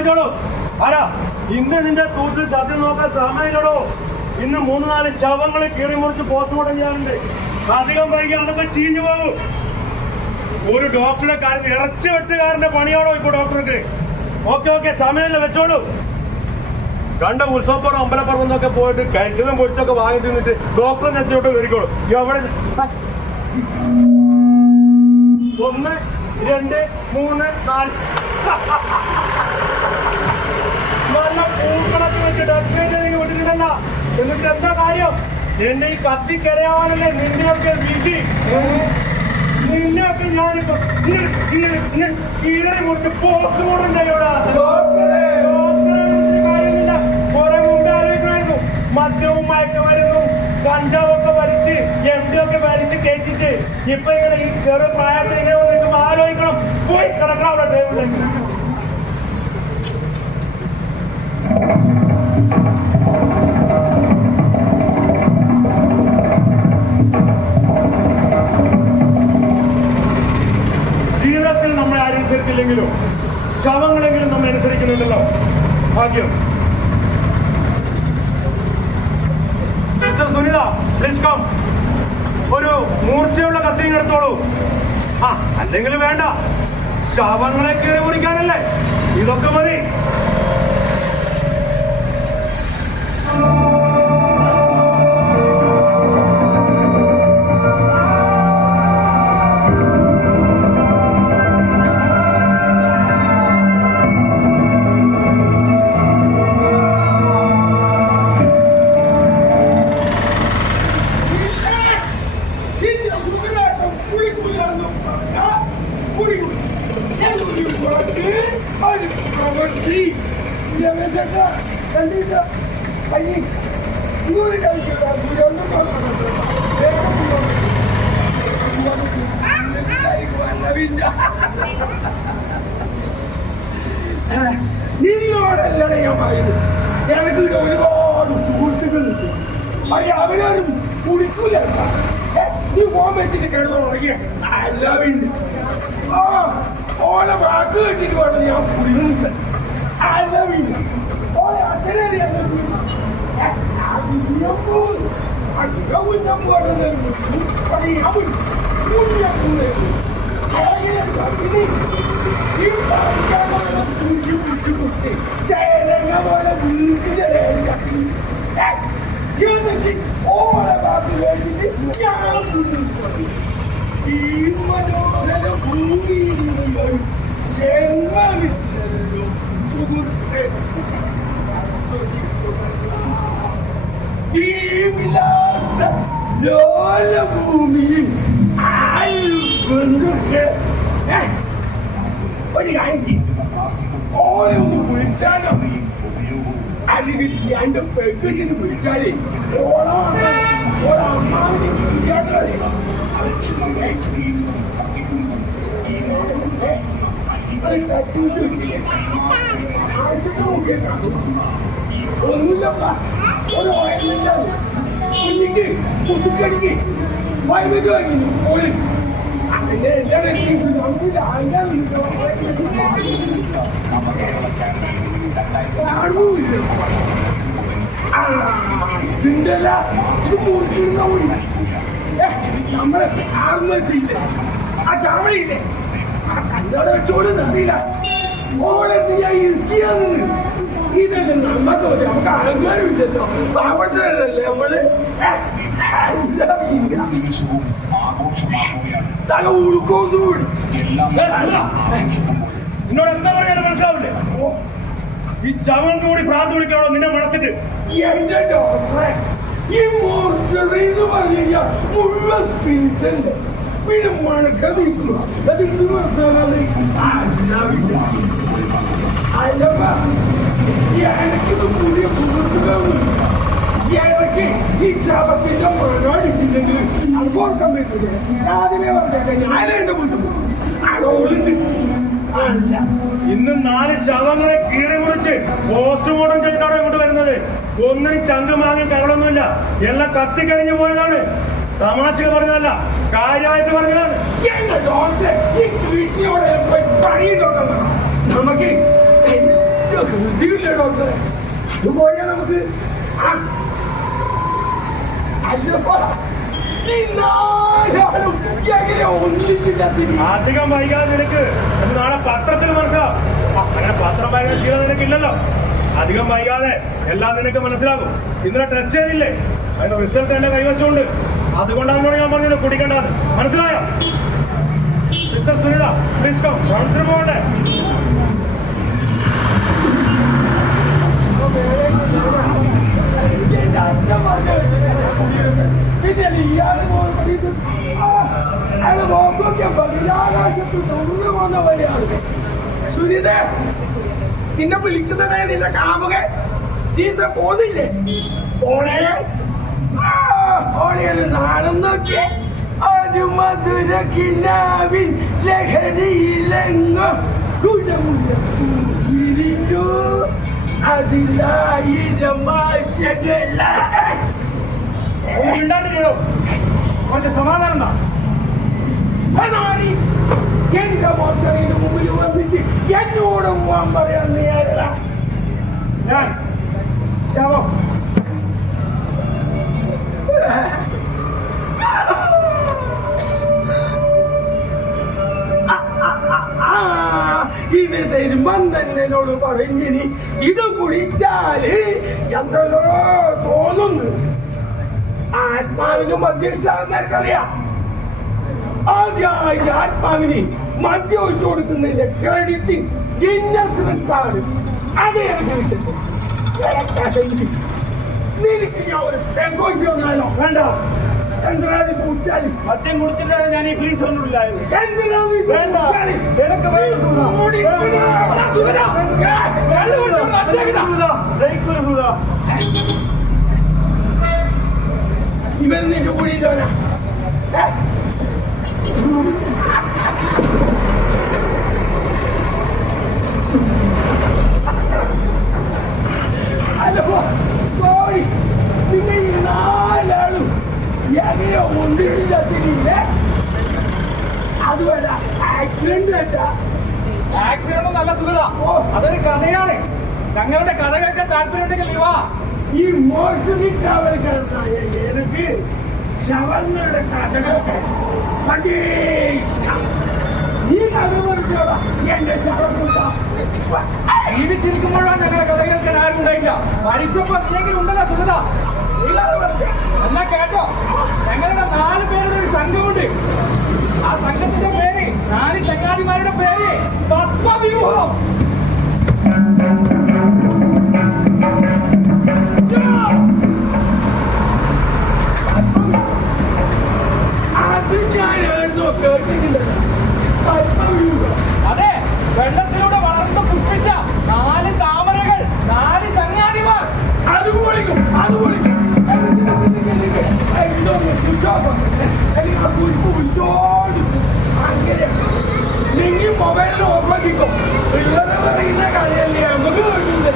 സംസാരിച്ചോളൂ. ആരാ ഇന്ന് നിന്റെ തൂത്തിൽ സത്യം നോക്കാൻ സമയമില്ലടോ. ഇന്ന് 3-4 ശവങ്ങൾ കീറി മുറിച്ച് പോസ്റ്റ്മോർട്ടം ചെയ്യാനുണ്ട്. അധികം വൈകി അതൊക്കെ ചീഞ്ഞു പോകും. ഒരു ഡോക്ടറുടെ കാര്യം ഇറച്ചി വെട്ടുകാരന്റെ പണിയാണോ ഇപ്പൊ ഡോക്ടർക്ക്? ഓക്കെ സമയമില്ല, വെച്ചോളൂ. കണ്ട ഉത്സവപ്പുറം അമ്പലപ്പുറം എന്നൊക്കെ പോയിട്ട് കഴിച്ചതും പൊടിച്ചൊക്കെ വാങ്ങി തിന്നിട്ട് ഡോക്ടറെ നെറ്റിയോട്ട് കയറിക്കോളൂ. എവിടെ 1 2 3 4 നല്ല പൂക്കളൊക്കെ വെച്ച് ഡോക്ടറേറ്റ് വിട്ടിട്ടുണ്ടല്ല. എന്നിട്ട് എന്താ കാര്യം? എന്നെ ഈ കത്തിക്കരയാവാനല്ലേ നിന്നെയൊക്കെ വിധി. നിന്നെയൊക്കെ ഞാനിപ്പോ കീറി മുട്ട് പോസ്റ്റ്മോർട്ടം ചെയ്യൂടാ. കാര്യമില്ല, കുറെ മുമ്പേ ആലോചിക്കണമായിരുന്നു. മദ്യവും മയക്കുമരുന്നും കഞ്ചാവൊക്കെ വലിച്ച് MD ഒക്കെ വലിച്ച് കേറ്റിട്ട് ഇപ്പൊ ഇങ്ങനെ ഈ ചെറു പ്രായത്തിൽ ഇങ്ങനെ നിൽക്കുമ്പോ ആലോചിക്കണം. പോയി കിടക്കണം അവിടെ ടേബിളിലേക്ക്. ജീവിതത്തിൽ നമ്മളെ ആരും അനുസരിച്ചില്ലെങ്കിലും ശവങ്ങളെങ്കിലും നമ്മൾ അനുസരിക്കുന്നുണ്ടല്ലോ. ഭാഗ്യം. Mister Sunita, please come. ഒരു മൂർച്ചയുള്ള കത്തിയും എടുത്തോളൂ. അല്ലെങ്കിൽ വേണ്ട, ശവങ്ങളെ കീറി മുറിക്കാനല്ലേ, ഇതൊക്കെ മതി. നിന്നോടല്ലേ ഞാൻ പറയുന്നത്. എനിക്ക് ഒരുപാട് സുഹൃത്തുക്കളുണ്ട്. അവരാരും കുടിക്കൂല. നീ ഫോൺ വെച്ചിട്ട് കിടന്നുറങ്ങിയ എല്ലാവരും ഓളെ വാക്ക് കേട്ടിട്ട് വേണം ഞാൻ കുടിക്കുന്നത്. എല്ലാവരും ഓളെ അച്ഛനറിയാൻ ഓളെ വാക്ക് കേട്ടിട്ട് ഞാൻ ഈ മനോഹര ഭൂമിയിൽ ജന്മമില്ലല്ലോ സുഹൃത്തെ. ഈ വിലാസ ലോലഭൂമിയിൽ ഒരു കാര്യം ചെയ്യും, ഓരെ ഒന്ന് വിളിച്ചാലോ, അല്ലെങ്കിൽ എന്റെ പെട്ടിന് വിളിച്ചാലേ ഓളാമ്മാവിനെ വിളിച്ചാലോ ഒന്നുമില്ലപ്പ. ഒരു കുഞ്ഞിക്ക് കുസുക്കടിക്ക് വൈദ്യുതി വാങ്ങി ഓല് അതിന്റെ എല്ലാ നമ്മളെ ആത്മഹത്യയില്ലേ, ആ ശാവളയില്ലേ, ആ കണ്ണോടെ വെച്ചോട് നന്ദിയില്ല. ഓളെ ഞാൻ ഇസ്കിയാന്ന് ഇതല്ലേ നമ്മക്ക് പോലെ. നമുക്ക് അഹങ്കാരം ഇല്ലല്ലോ, പാവട്ടല്ലേ നമ്മള്. തല ഉൾക്കോസൂട് എന്നോട് എന്താ പറയാനും മനസ്സിലാവില്ലേ? ഈ ശവം കൂടി പ്രാന്ത് വിളിക്കണോ നിന്നെ മണത്തിട്ട്? എന്റെ ഡോക്ടറെ, ഈ മോർച്ചറി എന്ന് പറഞ്ഞു കഴിഞ്ഞാൽ മുഴുവൻ സ്പിരിറ്റല്ലേ, പിന്നെ മണക്കതിരിക്കുന്നു. അതെന്ത് മനസ്സിലാകാതെ എനിക്കിത് പുതിയ സുഹൃത്തുക്കളൊന്നും ഇടയ്ക്ക് ഈ ശാപത്തിന്റെ മണോടിച്ചില്ലെങ്കിൽ അത് കൊടുക്കാൻ പറ്റില്ല. ആദ്യമേ പറഞ്ഞേക്കാം, ഞാനെന്റെ ബുദ്ധിമുട്ട് അതോളുണ്ട്. അല്ല, ഇന്ന് 4 ശവങ്ങളെ കീറി മുറിച്ച് പോസ്റ്റ്മോർട്ടം ചെയ്തിട്ടാണ് ഇങ്ങോട്ട് വരുന്നത്. ഒന്നിനും ചങ്ക് മാങ്ങി കരളൊന്നുമില്ല, എല്ലാം കത്തിക്കഴിഞ്ഞു പോയതാണ്. തമാശ പറഞ്ഞതല്ല, കാര്യമായിട്ട് പറഞ്ഞതാണ്. നമുക്ക് ഹൃദയമില്ല ഡോക്ടറെ. അത് പോയാ നമുക്ക് അല്ലപ്പാ ഈ നാലാളും എങ്ങനെ ഒന്നിച്ചില്ലാത്തിനി. അധികം വൈകാതെ നിനക്ക് ഇത് നാളെ പത്രത്തിൽ മനസ്സിലാവും. അങ്ങനെ പത്രം വായിക്കാൻ ശീലം നിനക്കില്ലല്ലോ. അധികം വൈകാതെ എല്ലാം നിനക്ക് മനസ്സിലാകും. ഇന്നലെ ടെസ്റ്റ് ചെയ്തില്ലേ, അതിന്റെ റിസൾട്ട് എന്റെ കൈവശമുണ്ട്. അതുകൊണ്ടാണ് ഞാൻ പറഞ്ഞത് കുടിക്കേണ്ടത്. മനസ്സിലായോ? Sister Sunita, please come. Counsellor പോകണ്ടേ? എന്റെ അച്ഛൻ പറഞ്ഞു പിന്നെ ഇയാള് അയാള് നോക്കൊക്കെ ബഹിരാകാശത്ത് തൊഴിൽ വന്ന പോലെയാണ്. സുനിത, നിന്നെ വിളിക്കുന്നതായ നിന്റെ കാമുകൻ നീ എന്താ പോന്നില്ലേ? പോണേ ഓണിയൊരു നാണം നോക്കിയേ. ഒരു മധുര കിനാവിൻ ലഹരിയിലെങ്ങോ കുടമുഴിച്ചു അതിലായിരം കുറച്ച് സമാധാനം എന്റെ മോശത്തിന് മുമ്പിൽ വന്നിട്ട് എന്നോട് പോവാൻ പറയാൻ നേരല്ല. ഞാൻ ശവം ഇത് തരുമ്പം തന്നെ എന്നോട് പറഞ്ഞിനി ഇത് കുടിച്ചാല് എന്തല്ലോ തോന്നുന്നു. ആത്മാവിന് മധ്യസ്ഥാനം നിനക്കറിയാം. ആദ്യമായിട്ട് ആത്മാവിന് മദ്യം ഒഴിച്ചു കൊടുക്കുന്നതിന്റെ ക്രെഡിറ്റ് ഗിന്നസ് റെക്കോർഡ് അത് എനിക്ക് കിട്ടുന്നു. നിനക്ക് ഞാൻ ഒരു പെങ്കോച്ച് വന്നാലോ? വേണ്ട. എന്തിനാണ് കുടിച്ചാല്? മദ്യം കുടിച്ചിട്ടാണ് ഞാൻ ഈ ഫ്രീസറിനുള്ളിലായത്. എന്തിനാണ് വേണ്ട, എനിക്ക് ഇവർ നിന്റെ കൂടിയില്ലോനാ? അല്ലോ സോറി, നിങ്ങൾ ഈ നാലാളും എങ്ങനെയോ ഒന്നിട്ടില്ലേ? അതുമല്ല ആക്സിഡന്റ് കേട്ടാ. ആക്സിഡന്റ് നല്ല സുഖത. അതൊരു കഥയാണ്. ഞങ്ങളുടെ കഥ കേൾക്കാൻ താല്പര്യമുണ്ടെങ്കിൽ ഇവാ. ഈ മോശം ട്രാവൽക്കാരനായ എനിക്ക് ശവങ്ങളുടെ കഥകളൊക്കെ ഈ കഥ പറഞ്ഞോളാ. എന്റെ ശവം ജീവിച്ചിരിക്കുമ്പോഴാണ് ഞങ്ങളെ കഥ കേൾക്കാൻ ആരും ഉണ്ടായില്ല. മരിച്ചപ്പോ നീയെങ്കിലും ഉണ്ടല്ലോ സുഖത. എന്നാ കേട്ടോ, ഞങ്ങളുടെ 4 പേരുടെ ഒരു സംഘമുണ്ട്. ആ സംഘത്തിന്റെ പേര്, 4 ചങ്ങാതിമാരുടെ പേര് പത്മവ്യൂഹം. അത് ഞാനായിരുന്നു കേട്ടിട്ടുണ്ടല്ലോ. അതെ, വെള്ളത്തിലൂടെ വളർന്ന് പുഷ്പിച്ച 4 താമരകൾ, 4 ചങ്ങാതിമാർ. അത് പൊളിക്കും, അത് പൊളിക്കും. അങ്ങനെ നിങ്ങൾ മൊബൈലിൽ ഓർമ്മിക്കോ. പിള്ളേരെ പറയുന്ന കളിയല്ലേ നമുക്ക് കിട്ടുന്നത്.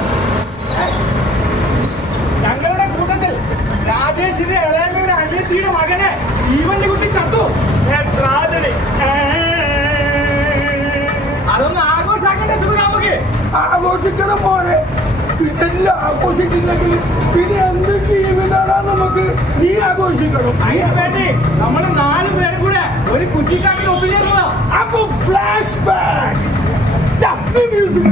ഞങ്ങളുടെ കൂട്ടത്തിൽ രാജേഷിന്റെ ഇളയമ്മയുടെ അനിയത്തിയുടെ മകനെ ജീവന്റെ കുട്ടി ചത്തു. അതൊന്ന് ആഘോഷാക്കണ്ടേ സുഖം നമുക്ക്? ആഘോഷിക്കണം പോലെ ഇതെല്ലാം ആഘോഷിച്ചില്ലെങ്കിൽ പിന്നെ എന്ത് ജീവിതമാണ് നമുക്ക്? നീ ആഘോഷിക്കണം. അതിനു വേണ്ടി നമ്മൾ 4 പേരും കൂടെ ഒരു കുറ്റിക്കാട്ടിൽ ഒത്തുചേർന്നതാ. അപ്പൊ ഫ്ലാഷ് ബാക്ക് മ്യൂസിക്.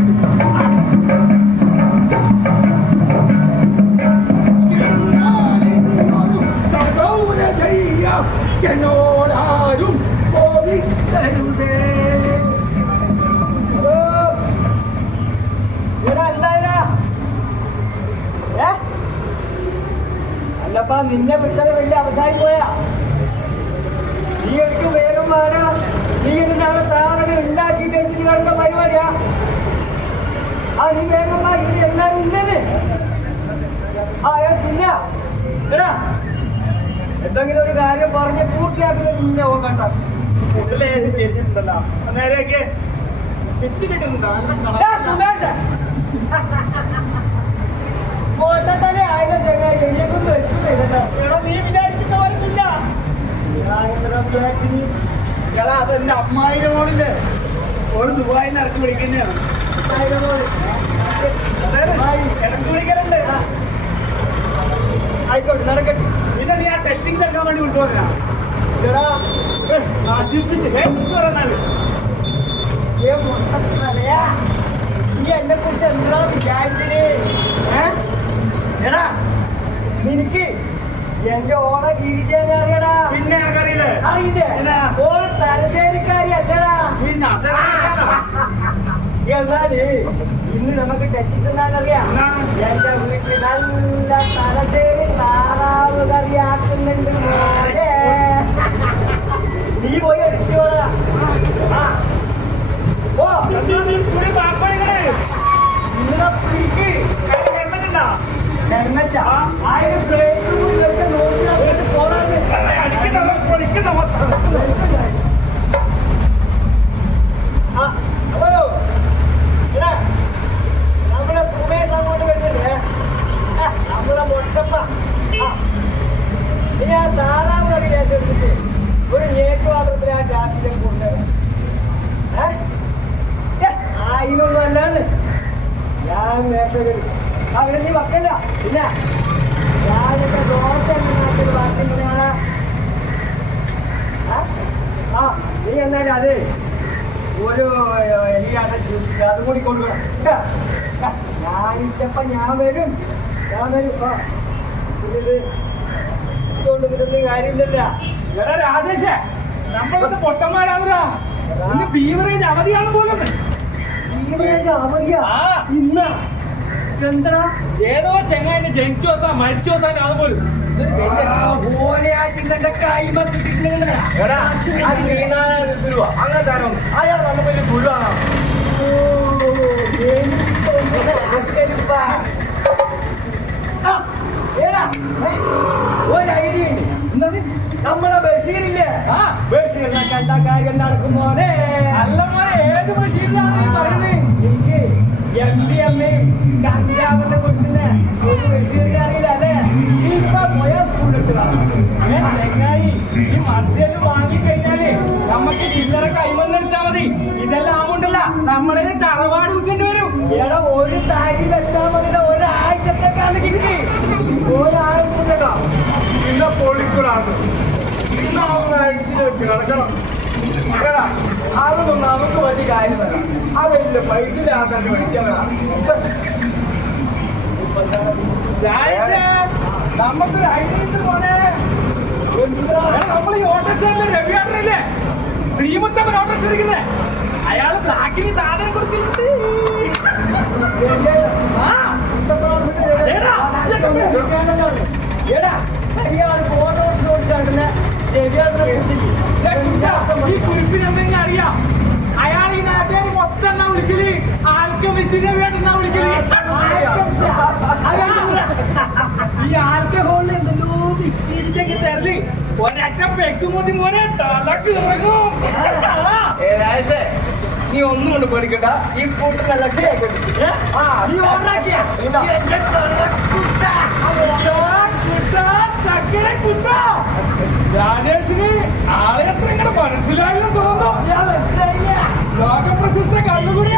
എന്നോടാരും ഓടിക്കരുതേ. അല്ലപ്പാ, നിന്നെ വിട്ടത് വലിയ അവസാനം പോയാ. നീ എനിക്ക് വേഗം വേണം. നീ ഇന്ന് നാളെ സാധനം ഉണ്ടാക്കിയിട്ട് എടുത്തിട്ട് വരേണ്ട പരിപാടിയാ. നീ വേഗം വാ, ഇത് എല്ലാവരും ഇന്നത്. പിന്നെ എടാ, എന്തെങ്കിലും ഒരു കാര്യം പറഞ്ഞ് പൂർത്തിയാക്കുന്ന നിന്നെ കണ്ട ചെരിഞ്ഞിട്ടുണ്ടല്ലോ. നേരെയൊക്കെ തിരിച്ചു കിട്ടുന്നുണ്ടോ? മോട്ടത്തന്നെ ആയിരം ചങ്ങായി എന്നെക്കൊണ്ട് വെച്ചിട്ടുണ്ടോ? നീ വിചാരിക്കുന്ന പോലത്തില്ല. അതെന്റെ അമ്മായിരം മോളില്ലേ, ഓള് ദുബായി നടത്തി വിളിക്കുന്നതാണ്. ഇടക്കുളിക്കലുണ്ട്. ആയിക്കോട്ടെ നടക്കട്ടെ. പിന്നെ നീ ആ ടച്ചിങ് എടുക്കാൻ വേണ്ടി വിളിച്ചു പറഞ്ഞാ എടാ, നശിപ്പിച്ച് വിളിച്ചു പറഞ്ഞാല് ഏ മൊത്തത്തിലല്ലയാ. നീ എന്നെ കുറിച്ച് എന്താ വിചാരിച്ചത്? എടാ നിനക്ക് എന്റെ ഓളെ ഗിരിജനെ അറിയടാ. പിന്നെ എനിക്കറിയില്ലേ അറിയില്ലേ? പിന്നെ? ഓള് തലശ്ശേരിക്കാരി അല്ലടാ. പിന്നെ അതറിയാലോ. എന്നാല് ഇന്ന് നമുക്ക് ടച്ചിട്ടുണ്ടാകറിയാം. എന്താണ്? എന്റെ വീട്ടിൽ നല്ല തലശ്ശേരി താറാവ് കറിയാക്കുന്നുണ്ട് മോനെ. നീ പോയി അടിച്ചോളാ. ആ ഓ കുടി പാപ്പണികള് നിങ്ങളെ പിടിക്ക്. ഹെൽമെറ്റുണ്ടോ? ഹെൽമെറ്റാ? ആയിരം പ്ലേറ്റ് കൂടി വെച്ച് നോക്കി അങ്ങോട്ട് പോകാതെ. അടിക്കുന്നവ പൊളിക്കുന്നവ ആ ഹലോ എടാ, നമ്മുടെ സുമേഷ് അങ്ങോട്ട് വരുന്നില്ലേ? നമ്മുടെ മൊട്ടപ്പ. ആ നീ ആ താറാവ് കറി കേട്ടെടുത്തിട്ട് ഒരു നേറ്റ് പാത്രത്തിൽ ആ ടാപ്പിലേക്ക് കൊണ്ടുവരാം. ആയിരൊന്നും അല്ലാന്ന് ഞാൻ മേശകരി അവിടെ നീ വക്കല്ല. ഇല്ല ഞാനിന്റെ ദോശ നാട്ടിൽ വാക്കിങ്ങനെയാണ്. ആ നീ എന്നാലും അത് ഒരു എലിയാട്ടെ അതും കൂടി കൊണ്ടുവരാം. ഞാനിച്ചപ്പ ഞാൻ വരും. ഇത് ഇതുകൊണ്ട് ഇതിലൊന്നും കാര്യമില്ലല്ല. എടാ രാജേഷേ, നമ്മളൊക്കെ പൊട്ടന്മാരാണോ? ഇന്ന് ബീവറേജ് അവധിയാണ് പോലും. അവധിയാ ആ ഇന്ന എന്താ ഏതോ ചെങ്ങായിന്റെ ജനിച്ചു ദിവസം മരിച്ചു ദിവസം അത് പോലും. അയാൾ നമുക്ക് വലിയ ഗുരുവാണ്. ഒരു ഐഡിയ ഉണ്ട്. നമ്മളെ ബഷീറില്ലേ? ആ ബഷീറിനെ കണ്ട കാര്യം നടക്കും മോനെ. അല്ല മോനെ, ഏത് മെഷീനിലാണ് നീ പറയുന്നത്? എനിക്ക് MDMA കഞ്ചാവിന്റെ കുറിച്ച് ഒരു ബഷീറിനെ അറിയില്ല അല്ലേ? ഇപ്പൊ പോയ സ്കൂളിലിട്ട് ചെങ്ങായി, ഈ മദ്യം വാങ്ങിക്കഴിഞ്ഞാല് നമുക്ക് ചില്ലറ കൈവന്നെടുത്താ മതി. ഇതെല്ലാം ആവുണ്ടല്ല നമ്മളെ തറവാട് വിൽക്കേണ്ടി വരും. എടാ ഒരു താരി വെച്ചാൽ മതി. ഒരാഴ്ചത്തേക്കാണ് കിട്ടി. ഒരാഴ്ചത്തേക്കാ ഇന്ന പൊളിക്കൂടാണ്. ഇന്ന് അഴിച്ചു വെച്ച് കിടക്കണം. അതൊന്നും നമുക്ക് വലിയ കാര്യം വരാം. അതല്ല പൈസ ആക്കാൻ പഠിക്കാൻ രാജേഷേ, നമുക്കൊരു ഐഡിയ ഉണ്ട് മോനെ. നമ്മൾ ഈ ഓട്ടോറിക്ഷയിലെ രവിയാട്ടനില്ലേ, ശ്രീമുത്തപ്പൻ ഓട്ടോറിക്ഷ എടുക്കുന്നേ, അയാള് ബ്ലാക്കിന് സാധനം കൊടുത്തിട്ടുണ്ട്. ആ അതേടാ, എടാ അയാൾ ഫോട്ടോ ഓടിച്ചാണ്ടില്ല. ഈ കുരിപ്പിന് എന്തെങ്കിലും അറിയാം? അയാൾ ഈ നാട്ടുകാർ മൊത്തം എന്നാ വിളിക്കല്? ആൽക്കമിസ്റ്റിനെ വേണ്ടെന്നാ വിളിക്കല്? ഈ ആൽക്കഹോളിൽ എന്തെല്ലോ മിക്സ് ചെയ്തിട്ടൊക്കെ തരല്. ഒരറ്റ പെക്കുമതി മോനെ തലക്ക് ഇറങ്ങും. നീ ഒന്നും കൊണ്ട് പേടിക്കണ്ട. ഈ കൂട്ടുന്ന ലക്ഷ്യാക്കി നീ ഓണാക്കിയ ചക്കര കുട്ട രാജേഷിന് ആളെ എത്ര ഇങ്ങനെ മനസ്സിലായെന്ന് തോന്നുന്നു. ലോകപ്രശസ്ത കണ്ണുകൂടിയ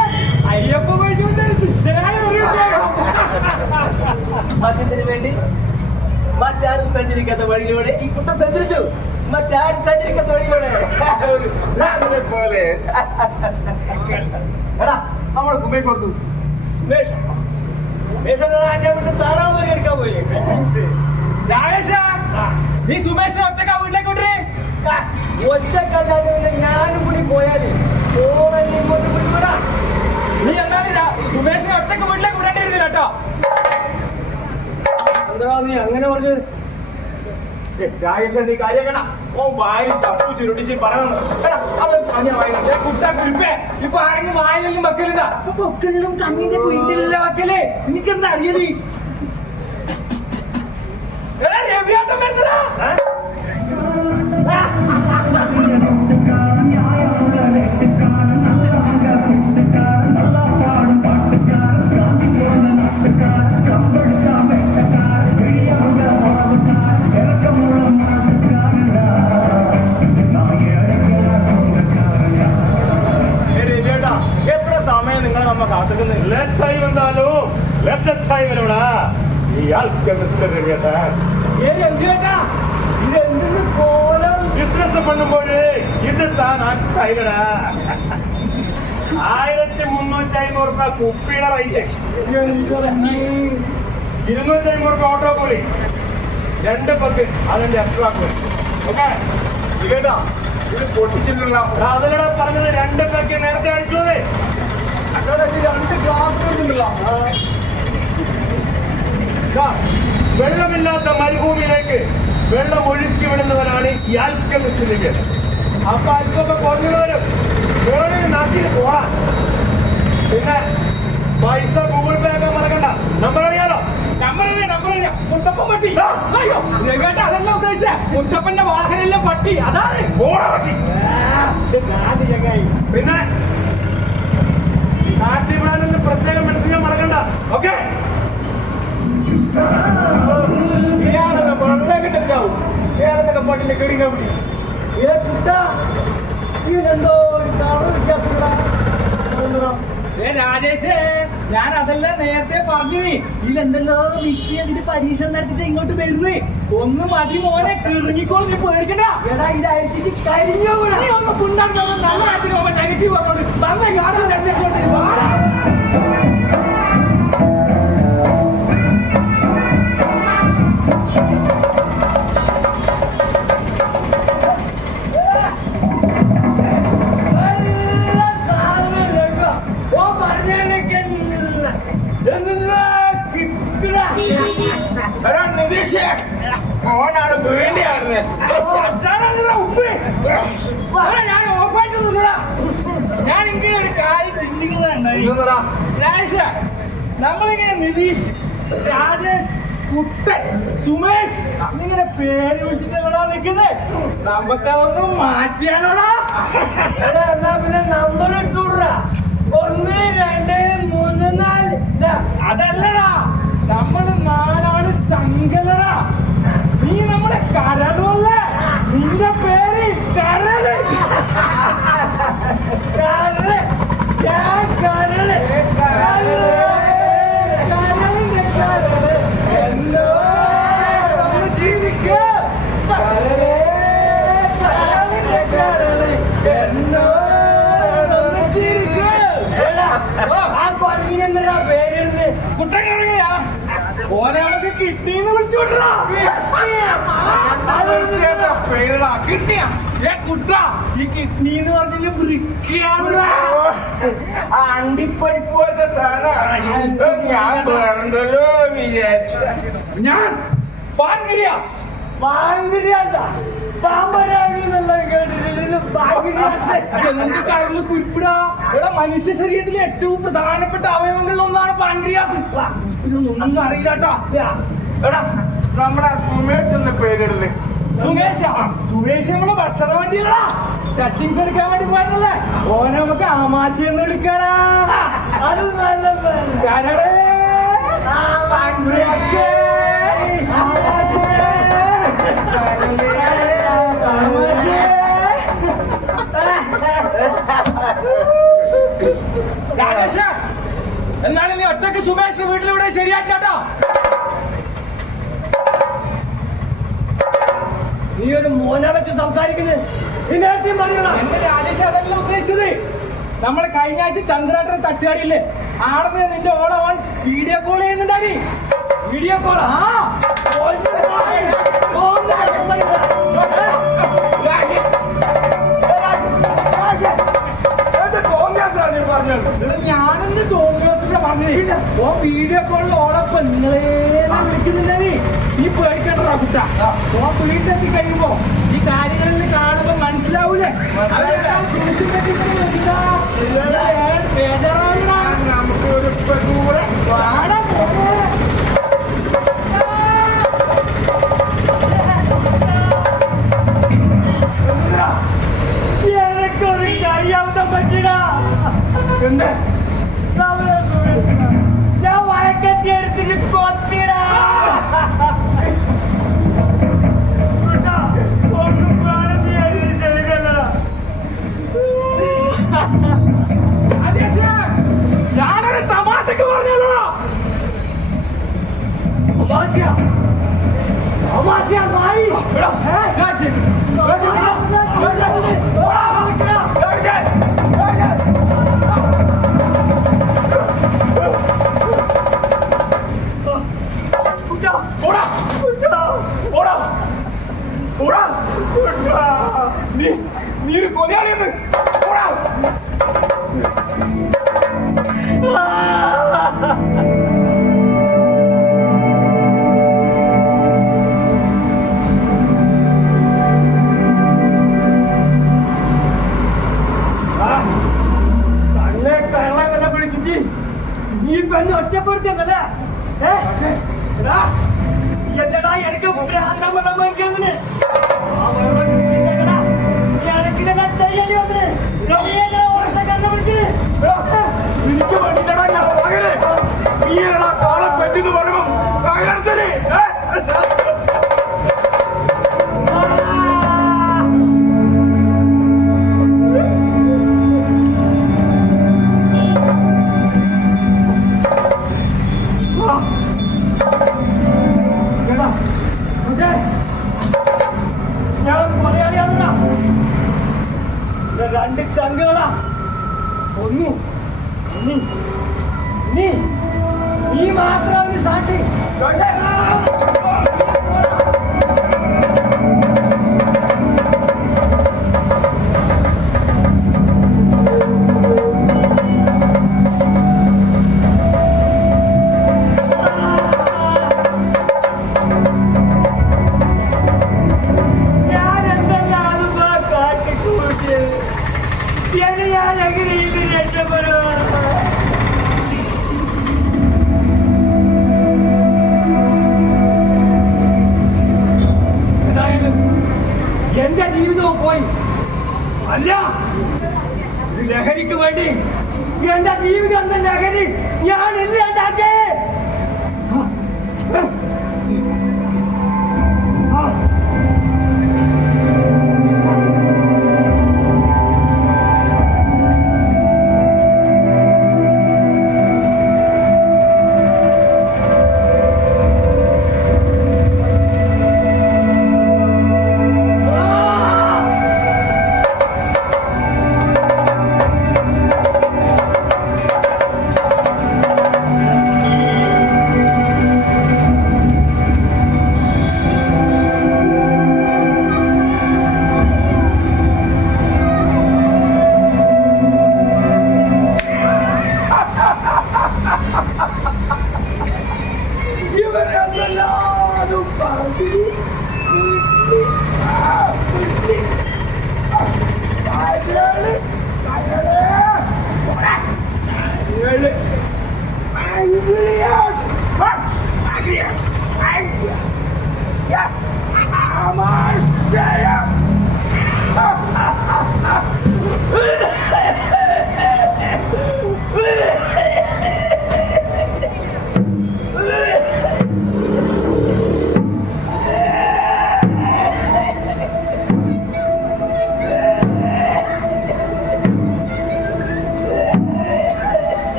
അയ്യപ്പ വൈദ്യുവിന്റെ ശിഷ്യനായ ഒരു മദ്യത്തിന് വേണ്ടി മറ്റാരും സഞ്ചരിക്കാത്ത വഴിയിലൂടെ ഈ കുട്ടം സഞ്ചരിച്ചു. മറ്റാരും സഞ്ചരിക്കാത്ത വഴിയിലൂടെ ഒരു ഭ്രാന്തനെ പോലെ. എടാ നമ്മളെ സുമേഷ് കൊടുത്തു. താറാവ് എടുക്കാൻ പോയി. രാജേഷ, നീ സുമേഷിനെ ഒറ്റക്കാ വീട്ടിലേക്ക് കൊണ്ടുവരേ. ഒറ്റക്കല്ലാതെ ഞാനും കൂടി പോയാല് ഇങ്ങോട്ട് വിടുവിടാ. നീ എന്നാലും സുമേഷിനെ ഒറ്റക്ക് വീട്ടിലേക്ക് വിടേണ്ടിയിരുന്നില്ല കേട്ടോ. എന്താ നീ അങ്ങനെ പറഞ്ഞത്? രാജേഷ നീ കാര്യക്കണ. ഓ വായി ചപ്പു ചുരുട്ടിച്ച് പറയണം. കുട്ടാ കുരിപ്പേ, ഇപ്പൊ ആരെങ്കിലും വായിലും വെക്കലുണ്ടാ? പൊക്കലിലും കണ്ണിന്റെ കുയിന്റിലല്ല വെക്കല്. എനിക്കെന്താ അറിയല്? രവിയാട്ടം വരുന്നതാ. എത്ര സമയം നിങ്ങൾ നമ്മ കാത്തുക്കുന്നത്? ലെറ്റ് ടൈം എന്തായാലും ഇയാൾക്ക് മിസ്റ്റർ രവിയേട്ടൻ എന്തുകേട്ടാ ഇതെന്തിന് കോലം ബിസിനസ് പണ്ണുമ്പോഴേ ഇത് താൻ സ്റ്റൈലടാ. 1350 രൂപ കുപ്പിയുടെ റേറ്റ്, 250 രൂപ ഓട്ടോ കൂലി, 2 പക്ക് അതിന്റെ എക്സ്ട്രാ കൂലി. ഓക്കെ കേട്ടാ ഇത് പൊട്ടിച്ചിട്ടുള്ള അതിലൂടെ പറഞ്ഞത് 2 പക്ക് നേരത്തെ അടിച്ചു. 2 ഗ്ലാസ് ഉണ്ടല്ലോ. വെള്ളമില്ലാത്ത മരുഭൂമിയിലേക്ക് വെള്ളം ഒഴുക്കി വിടുന്നവരാണ് ഈ ആൽക്കമിസ്റ്റിലേക്ക്. അപ്പൊ അല്പമൊക്കെ കുറഞ്ഞു വരും. വേറെ നാട്ടിൽ പോവാൻ പിന്നെ പൈസ ഗൂഗിൾ പേ ഒക്കെ മറക്കണ്ട. നമ്പർ അറിയാലോ? മുത്തപ്പൻ പട്ടി. അയ്യോ രവിയേട്ടാ, അതല്ല ഉദ്ദേശിച്ച മുത്തപ്പന്റെ വാഹനല്ല പട്ടി, അതാണ് പോടാ പറ്റി. പിന്നെ നാട്ടിമാനെന്ന് പ്രത്യേകം മനസ്സിലാൻ മറക്കണ്ട. ഓക്കെ പാട്ടിന്റെ കയറി കമ്പി ഇതിലെന്തോ ഒരു കളർ വ്യത്യാസമുള്ള രാജേഷേ, ഞാൻ അതല്ല നേരത്തെ പറഞ്ഞു. ഇതിലെന്തെല്ലോ മിക്സ് ചെയ്തിട്ട് പരീക്ഷ നടത്തിട്ട് ഇങ്ങോട്ട് വരുന്നേ. ഒന്ന് മതി മോനെ, കിറങ്ങിക്കോളൂ, നീ പേടിക്കണ്ട. എടാ ഇത് അയച്ചിട്ട് കരിഞ്ഞോ കൂടെ നീ ഒന്ന് പുണ്ടാണ് നല്ല ആയിട്ട് നെഗറ്റീവ് പറഞ്ഞോണ്ട് തന്നെ ക്ലാസ് ഓനാണ് വേണ്ടിയായിരുന്നേ. ഉപ്പ് ഞാൻ ഓഫായിട്ട് നിന്നടാ. ഞാൻ ഇങ്ങനെ ഒരു കാര്യം ചിന്തിക്കുന്നതുണ്ടായി. നമ്മളിങ്ങനെ നിതീഷ്, രാജേഷ്, കുട്ടൻ, സുമേഷ് എന്നിങ്ങനെ പേര് വിളിച്ചിട്ടാ നിൽക്കുന്നേ. നമുക്കതൊന്നും മാറ്റിയാലോടാ. എന്നാ പിന്നെ നമ്പർ ഇട്ടൂടാ. 1 2 3 4. അതല്ലടാ, നമ്മള് 4 ആള് ചങ്കലടാ. നീ നമ്മുടെ കരളല്ലേ, നിന്റെ പേര് കരള്. കരള് ഞാൻ കരള് കരള് കരളിന്റെ കരള് എന്തോ നമ്മൾ ജീവിക്കുക. കരള് കരളിന്റെ കരള് എന്നോ നമ്മൾ ജീവിക്കുക. ആ കൊറങ്ങിനെന്താ പേരുണ്ട് കുട്ടൻ കിടങ്ങയാ ഓനെ നമുക്ക് കിട്ടിന്ന് വിളിച്ചു വിട്ടടാ. പേരിടാ കിട്ടിയ ഏ കുട്ട, ഈ കിഡ്നി എന്ന് പറഞ്ഞ വൃക്കയാണ്. അണ്ടിപ്പരിപ്പ് പോലത്തെ സാധനം ഞാൻ വേറെന്തല്ലോ വിചാരിച്ചു. ഞാൻ പാൻക്രിയാസ്. പാമ്പരാഗെന്നുള്ള കേട്ടിട്ടില്ല. എന്ത് കാര്യങ്ങൾ കുരിപ്പിടാ. ഇവിടെ മനുഷ്യ ശരീരത്തിലെ ഏറ്റവും പ്രധാനപ്പെട്ട അവയവങ്ങളിൽ ഒന്നാണ് പാൻക്രിയാസ്. ഇതിനൊന്നും അറിയില്ല കേട്ടോ. എടാ നമ്മുടെ സുമേഷ് എന്ന പേരിടല്ലേ. സുമേഷ സുമേഷ് നമ്മള് ഭക്ഷണ വണ്ടിയിലടാ. ടച്ചിങ്സ് എടുക്കാൻ വേണ്ടി പോയതല്ലേ. ഓനെ നമുക്ക് ആമാശി എന്ന് വിളിക്കടാ. അത് നല്ല പേര്. കരടേ പാൻക്രിയാസ്. രാജേഷ, എന്നാലും നീ ഒറ്റയ്ക്ക് സുമേഷ് വീട്ടിലൂടെ ശരിയാക്കാട്ടോ. നീ ഒരു മോനെ വെച്ച് സംസാരിക്കുന്നത് നീ നേരത്തെ പറഞ്ഞതാ. എന്റെ രാജേഷ് അതല്ല ഉദ്ദേശിച്ചത്. നമ്മള് കഴിഞ്ഞ ആഴ്ച ചന്ദ്രാട്ടനെ തട്ടുകാരില്ലേ, ആടന്ന് നിന്റെ ഓളെ ഓൺ വീഡിയോ കോൾ ചെയ്യുന്നുണ്ടായി. വീഡിയോ കോൾ ആ ഞാനെന്ത് തോന്നിയ പറഞ്ഞില്ല. ഓ വീഡിയോ കോളിൽ ഓളപ്പം നിങ്ങളെ വിളിക്കുന്നുണ്ടായി. നീ പേടിക്കണ്ടാ കുട്ട. ഓ വീട്ടിലെത്തി കഴിയുമ്പോ ഈ കാര്യങ്ങളിൽ കാണുമ്പോ മനസ്സിലാവൂലേ. ബേജാറാവില്ല. നമുക്ക് ഒരു കൂടെ എനിക്കൊരു കഴിയാവുന്ന പറ്റിടാ. എന്താ ഞാൻ വഴക്കത്തി എടുത്തിട്ട് കൊത്തിടാ. ഒന്നും കാണുന്ന ചെറുക്കല്ലടാ. ഞാനൊരു തമാശക്ക് പറഞ്ഞല്ലോ. നീ ഒരു കൊലയാളിയെന്ന് നീ പെണ്ണ് ഒറ്റപ്പെടുത്തിയല്ലേ എന്നടാ എനിക്ക് ഭ്രാന്തം മനുഷ്യങ്ങനെ എനിക്ക് വേണ്ടിട്ടാ ഞാൻ മകനെ നീടാ കാളം പറ്റിന്ന് പറയുമ്പോ പകർത്തലേ ഞാൻ മലയാളിയാണ രണ്ട് ചങ്കുകളാ ഒന്നു നീ മാത്രം സാക്ഷി എന്റെ ജീവിതവും പോയി അല്ല ലഹരിക്ക് വേണ്ടി എന്റെ ജീവിതം എന്ന ലഹരി ഞാൻ ഇല്ലാണ്ടാക്കേ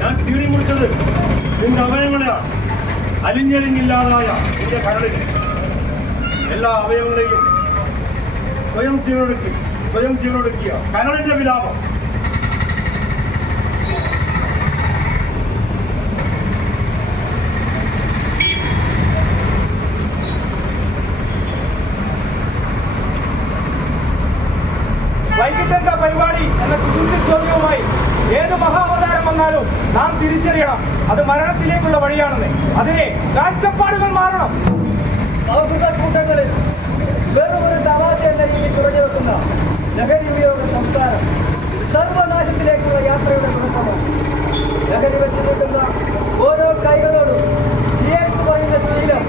ഞാൻ കീറി മുറിച്ചത് നിന്റെ അവയവങ്ങളെയാണ്. അലിഞ്ഞലിഞ്ഞില്ലാതായ നിന്റെ കരളിൽ എല്ലാ അവയവങ്ങളെയും സ്വയം ജീവനൊടുക്കിയ കരളിന്റെ വിലാപം. വൈകിട്ടെന്താ പരിപാടി എന്ന കുസൃതി ചോദ്യവുമായി ഏത് മഹാവതാരം വന്നാലും നാം തിരിച്ചറിയണം അത് മരണത്തിലേക്കുള്ള വഴിയാണെന്ന്. അതിനെ കാഴ്ചപ്പാടുകൾ മാറണം. സൗഹൃദ കൂട്ടങ്ങളിൽ വെറും ഒരു തമാശ എന്ന രീതിയിൽ കുറഞ്ഞു വെക്കുന്ന ലഹരി ഉപയോഗ സംസ്കാരം സർവനാശത്തിലേക്കുള്ള യാത്രയുടെ തുടക്കമാണ്. ലഹരി വെച്ച് കിട്ടുന്ന ഓരോ കൈകളോടും ചിയേഴ്സ് പറയുന്ന ശീലം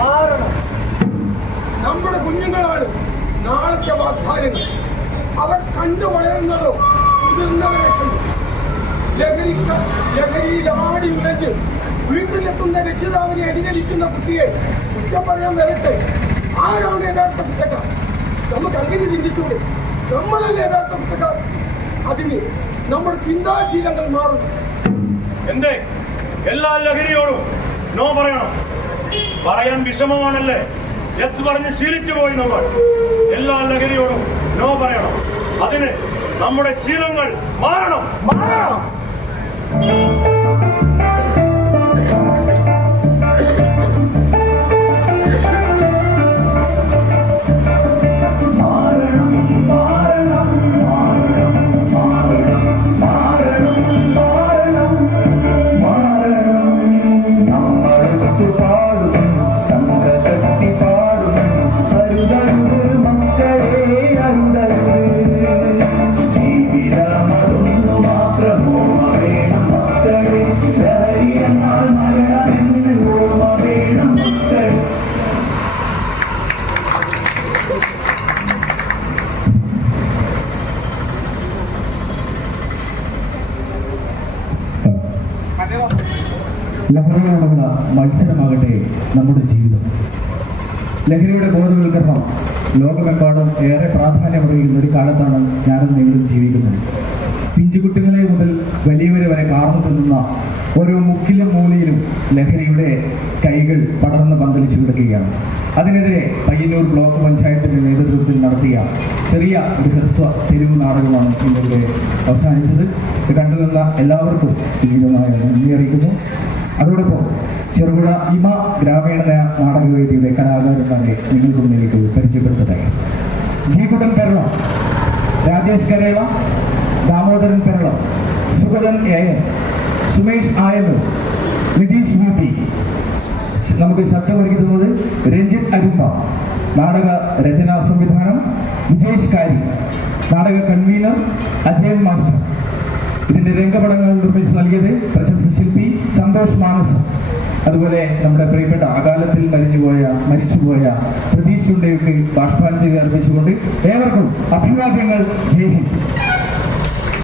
മാറണം. നമ്മുടെ കുഞ്ഞുങ്ങളാണ് നാളത്തെ വാഗ്ദാനങ്ങൾ. അവർ കണ്ടു വളരുന്നതോ മുതിർന്നവരെ കണ്ടു. ലഹരിയിൽ ആടി ഉലഞ്ഞ് വീട്ടിലെത്തുന്ന രക്ഷിതാവിനെ അനുകരിക്കുന്ന കുട്ടിയെ കുറ്റം പറയാൻ വരട്ടെ. ആരാണ് യഥാർത്ഥ കുറ്റക്കാർ? നമുക്ക് അങ്ങനെ ചിന്തിച്ചൂടെ? നമ്മളല്ലേ യഥാർത്ഥ കുറ്റക്കാർ? അതിന് നമ്മുടെ ചിന്താശീലങ്ങൾ മാറും. എന്തേ എല്ലാ ലഹരിയോടും നോ പറയണം? പറയാൻ വിഷമമാണല്ലേ? യെസ് പറഞ്ഞ് ശീലിച്ചു പോയി നമ്മൾ. എല്ലാ ലഹരിയോടും നോ പറയണം. അതിന് നമ്മുടെ ശീലങ്ങൾ മാറണം. ലഹരിയോടുള്ള മത്സരമാകട്ടെ നമ്മുടെ ജീവിതം. ലഹരിയുടെ ബോധവൽക്കരണം ലോകമെമ്പാടും ഏറെ പ്രാധാന്യമറിയുന്ന ഒരു കാലത്താണ് ഞാനും നിങ്ങളും ജീവിക്കുന്നത്. പിഞ്ചുകുട്ടികളെ മുതൽ വലിയവരെ വരെ കാർന്നു തിന്നുന്ന ഓരോ മുക്കിലും മൂലയിലും ലഹരിയുടെ കൈകൾ പടർന്ന് പന്തലിച്ചു കിടക്കുകയാണ്. അതിനെതിരെ പയ്യന്നൂർ ബ്ലോക്ക് പഞ്ചായത്തിന്റെ നേതൃത്വത്തിൽ നടത്തിയ ചെറിയ ഒരു ഹ്രസ്വ തെരുവ് നാടകമാണ് ഇന്നിവിടെ അവസാനിച്ചത്. കണ്ടുനിന്ന എല്ലാവർക്കും വിനീതമായ നന്ദി അറിയിക്കുന്നു. അതോടൊപ്പം ചെറുപുഴ ഇമ ഗ്രാമീണ നാടകവേദിയുടെ കലാകാരന്മാരെ നിങ്ങൾക്ക് മുന്നിലേക്ക് പരിചയപ്പെടുത്തട്ടെ. ജീകുട്ടൻ പെരളം, രാജേഷ് കരേള, ദാമോദരൻ പെരളം, സുഗതൻ എയർ, സുമേഷ് ആയന്നൂർ, നിതീഷ് യൂട്ടി. നമുക്ക് ശബ്ദമൊരുക്കുന്നത് രഞ്ജിത്ത് അരുമ്പ. നാടക രചനാ സംവിധാനം വിജേഷ് കാരി. നാടക കൺവീനർ അജയൻ മാസ്റ്റർ. ഇതിന്റെ രംഗപടങ്ങൾ നിർമ്മിച്ചു നൽകിയത് പ്രശസ്ത ശില്പി സന്തോഷ് മാനസം. അതുപോലെ നമ്മുടെ പ്രിയപ്പെട്ട അകാലത്തിൽ മരിച്ചുപോയ പ്രതീക്ഷയുടെയൊക്കെ ബാഷ്പാഞ്ജലി അർപ്പിച്ചുകൊണ്ട് ഏവർക്കും അഭിവാദ്യങ്ങൾ. ജയ് ഹിന്ദ്.